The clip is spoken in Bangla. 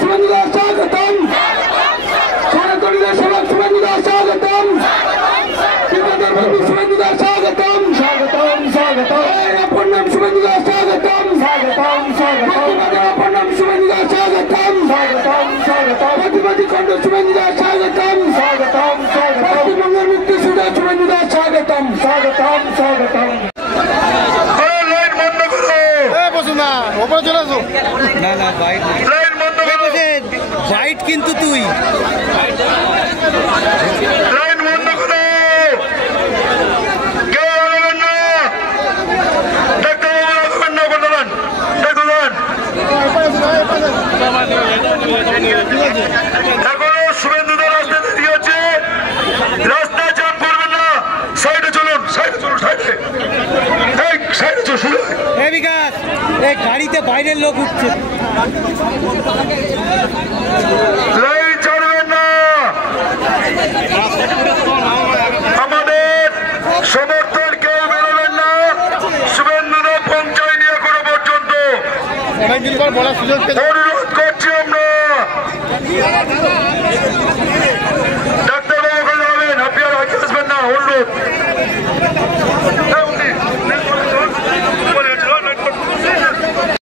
শুভেন্দুদা স্বাগতম, সনাতনীদের সেবক শুভেন্দুদা স্বাগতম, বিপদের বন্ধু শুভেন্দুদা স্বাগতম, স্বাগতম স্বাগতম, অপর নাম শুভেন্দুদা স্বাগতম, স্বাগতম স্বাগতম, অপর নাম শুভেন্দুদা স্বাগতম, স্বাগতম স্বাগতম, প্রতিবাদী খণ্ড শুভেন্দুদা স্বাগতম, স্বাগতম স্বাগতম, পশ্চিমবঙ্গের মুক্তি সুদা শুভেন্দুদা স্বাগতম, স্বাগতম স্বাগতম। না ওপরে চলে আসো। না না বাইট বাইট কিন্তু তুই লাইন বন্ধ করো, কেউ আনবেন না, দেখতে পাবেন না, বন্ধুবান দেখুন এখনো শুভেন্দুদা রাস্তা দেরি আছে, রাস্তায় জ্যাম করবেন না, সাইডে চলুন, সাইডে চলুন, সাইডে সাইডে চলুন। শুরু বিকাশ এই গাড়িতে বাইরের লোক উঠছে, লাইন ছাড়বেন না, আমাদের সমর্থন কেউ বেরোবেন না, শুভেন্দুদা পৌঁছায়নি এখনো পর্যন্ত, অনেকদিন পর বলার সুযোগ অনুরোধ করছি আমরা। ডাক্তারবাবু ওখানে যাবেন, আপনি আর আগে আসবেন না, অনুরোধ।